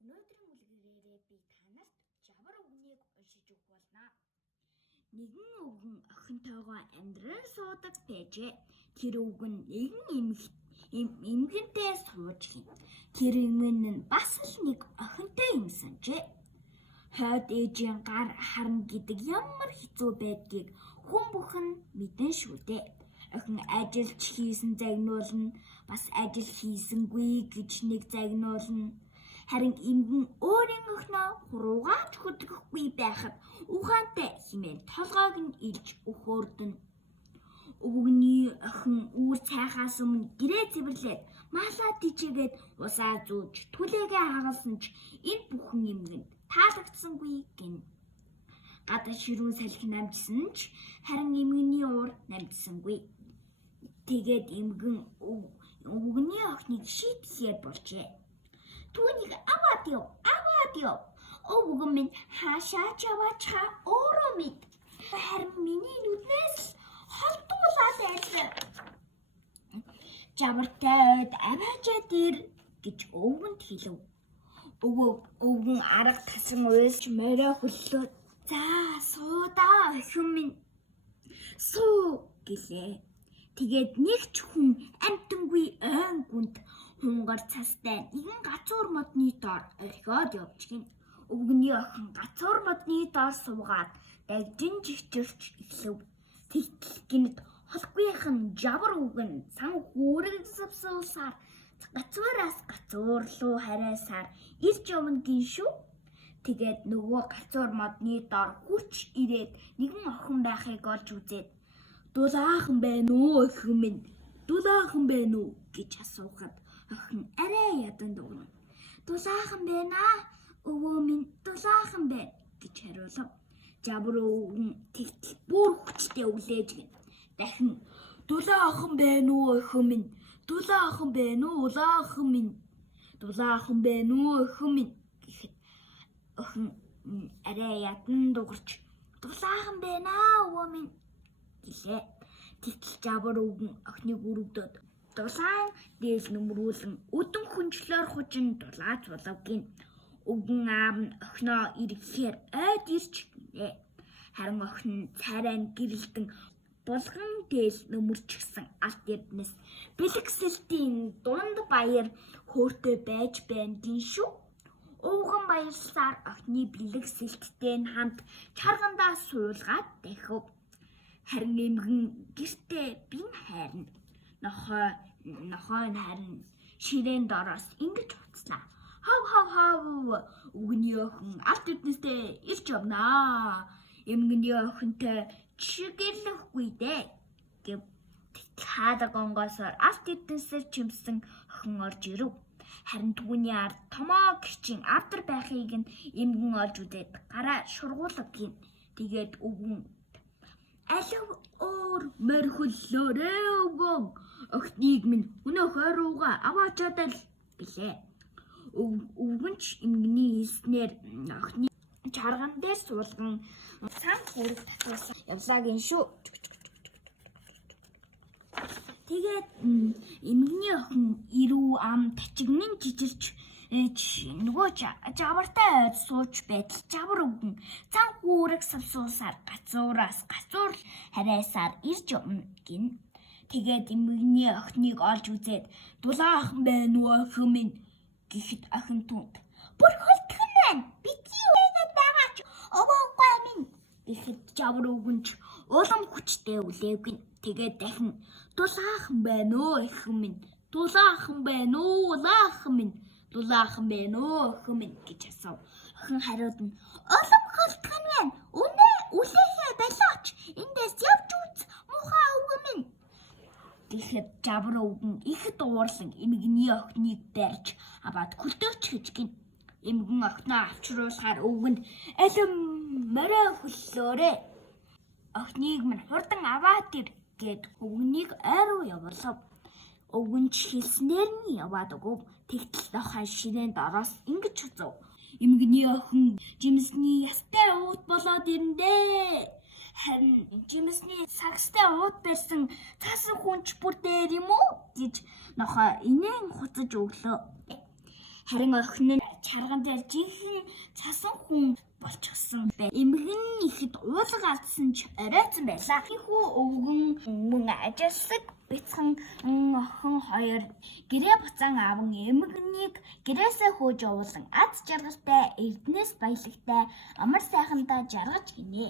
Өнөөдрийн үлгэрээрээ би танарт жавар үгнийг уншиж өгөх болно. Нэгэн өвгөн охинтойгоо амьдран суудаг байжээ. Тэр өвгөн нэгэн эмгэнтэй сууж гин. Тэр эмгэн нь бас л нэг охинтой юм санджээ. Хойд ээжийн гар харна гэдэг ямар хэцүү байдгийг хүн бүхэн мэдэн шүү дээ. Охин ажиллаж хийсэн загнуулна, бас ажил хийсэнгүй гэж нэг загнуулна. Харин эмгэн өөрийн охиноо хуруугаач хөдөлгөхгүй байхад ухаантай хэмээн толгойг нь илж өхөөрдөн. Өвгөний охин үүр цайхаас өмнө гэрээ цэвэрлээд маалаа тижээгээд усаа зүүж түлээгээ хагалсан ч энэ бүхэн эмгэнд таалагдсангүй гин. Гадаа ширүүн салхи намжсан ч харин эмгэний уур намжсангүй. Тэгээд эмгэн өвгөний охиныг шийтгэхээ болжээ. Түүнийг аваад яв. Өвгөн минь хаашаа ч яваачаа өөрөө мэд. Харин миний нүднээс л холдуулаад байлаа. Жавартай аваачаа дээр гэж өвгөнд хэлв. Өвгөн арга тасан уйлж морой хөллөө. За суудаа охин минь. Суу гэлээ. Тэгээд нэг ч хүн амтангүй ойн гүнд хунгар цастай нэгэн гацуур модны доор орхиод явж гин. Өвгөний охин гацуур модны доор суугаад дагжин жигчэрч эхлэв. Тэгтэл гинт холгүйхэн жавар өвгөн сан хүүрэг савсуусаар гацуураас гацуур руу харайсаар ирж явна гин шүү. Тэгээд нөгөө гацуур модны доор хурч ирээд нэгэн охин байхыг олж үзээд "Дулаахан байна уу охин минь? Дулаахан байна уу?" гэж асуухад охин арай ядан дугна. "Дулаахан байна аа. Өвөө минь дулаахан байна" гэж хариулав. Жавар өвгөн тэгтэл бүр хүчтэй өглээж гин. Дахин "Дулаахан байна уу охин минь? Дулаахан байна уу улаахан минь? Дулаахан байна уу охин минь" гэхэд охин арай ядан дугарч "Дулаахан байна аа өвөө минь" гэлээ. Тэгтэл жавар өвгөн охиныг өрөвдөд дулаан дээс нөмрүүлэн өдөн хүнчлөөр хужин дулаач болов гин. Өвгөн аав нь охиноо ирэхээр ойд ирч гинэ. Харин охин цайраа гэрэлтэн булган дээл нөмөрчихсэн алт эрдэнэс бэлгэсэлтийн дунд баяр хөөртэй байж байна гин шүү. Өвгөн баярлсаар охины бэлгэсэлттэй нь хамт чаргандаа суулгаад дахив. Харин эмгэн гэртээ бин хайрна. Нохой нь харин ширээн дороос ингэж хуцлаа. Хав өвгөний охин алт эрдэнэстэй ирж явнаа. Эмгэний охинтой чигэрлэхгүй дээ гэв. Хаадаг онгоосоор алт эрдэнэсээр чимсэн охин орж ирэв. Харин түүний ард томоо гэрчийн авдар байхыг нь эмгэн олж үзээд гараа шургуулав гин. Тэгээд өвгөн "Алив өөр морхиллоорээ өвгөн. Охиныг минь өнөө хойруугаа аваачаад л" гэлээ. Өвгөн ч эмгэний хэлснээр охины чарган дээр суулган сан хүүрэг татуулсан явлаа гин шүү. Тэгээд эмгэний охин ирүү ам тачигнын жижирч нөгөө жавартай ойд сууж байтал жавар өвгөн цан хүүрэг савсуусаар гацуураас гацуур харайсаар ирж явна гин. Тэгээд эмгэний охиныг олж үзээд "Дулаахан байна уу охин минь?" гэхэд охин түнд "Бүр хөлтгөн байна. Битгий үгээд байгаа ч өвөөгүй минь" гэхэд жавар өвгөн ч улам хүчтэй үлээв гин. Тэгээд дахин "Дулаахан байна уу охин минь? Дулаахан байна уу улаахан минь? Дулаахан байна уу охин минь" гэж асуув. Охин хариуд нь "Улам хөлтгөн байна. Үлээхээ болооч. Эндээс явж үз муухай өвгөн минь" гэхэд жавар өвгөн ихэд уурлан эмгэний охиныг барьж аваад хөлдөөч гэж гин. Эмгэн охиноо авчруулахаар өвгөнд "Алим морой хөллөөрэй. Охиныг минь хурдан аваад ир" гэд өвгөнийг ой руу явуулав. Өвгөн ч хэлснээр нь яваад өгөв. Тэгтэл нохой ширээн дороос ингэж хуцав. "Эмгэний охин жимсний ястай уут болоод ирнэ дээ. Харин жимсний сагстай уут барьсан цаасан хүн ч бүр дээр юм уу" гэж нохой инээн хуцаж өглөө. Харин охин нь чарган дээр жинхэнэ цасан хүн болчихсон бай. Эмгэн ихэд уулга алдсан ч оройцсон байлаа. Хүү өвгөн мөн ажилсаг бяцхан охин хоёр гэрээ буцаан аавн эмгэнийг гэрээсээ хөөж явуулан аз жаргалтай эрдэнэс баялагтай амар сайхандаа жаргаж гинэ.